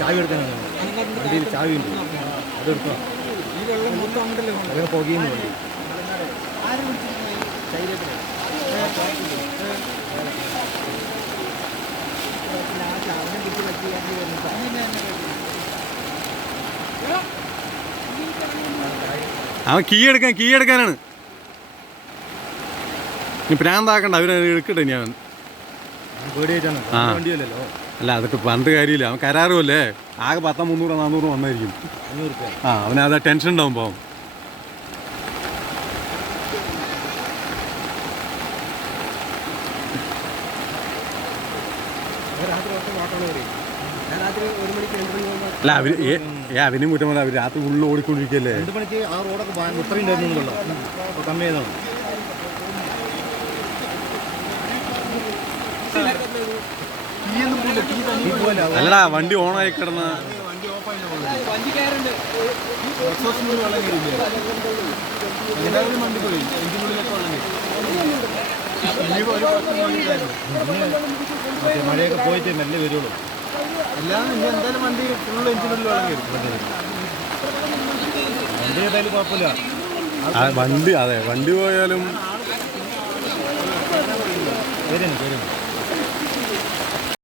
ചാവി എടുക്കാനാണ് വണ്ടിയിൽ ചാവി ഉണ്ട് അതെടുക്കുക അങ്ങനെ പുകയുന്നു വണ്ടി അവൻ കീ എടുക്കാനാണ് നീ പ്രാന്താക്കണ്ട അവര് എടുക്കട്ടെ ഞാൻ പേടിയായിട്ടാണ് വണ്ടിയല്ലല്ലോ അല്ല അതൊക്കെ പണ്ട് കാര്യമില്ല അവൻ കരാറുമല്ലേ ആകെ 10, 300, 400 വന്നായിരിക്കും. 500 ആ അവനത് ടെൻഷൻ ഉണ്ടാവും പോവും. അല്ല അവനും കുറ്റം പോലെ അവർ രാത്രി ഉള്ളിൽ ഓടിക്കൊണ്ടിരിക്കല്ലേ. 2 മണിക്ക് ആ റോഡൊക്കെ ഇത്രയും ഉണ്ടായിരുന്നു കമ്മി ചെയ്താണ്. അല്ലടാ വണ്ടി ഓണായി കിടന്ന മഴയൊക്കെ പോയിട്ട് മെല്ലെ വരുള്ളൂ. എല്ലാം എന്തായാലും വണ്ടി ഫുള്ള് എഞ്ചിനുള്ളിൽ വെള്ളം വരും. വണ്ടി ഏതായാലും കുഴപ്പമില്ല. വണ്ടി അതെ വണ്ടി പോയാലും വരും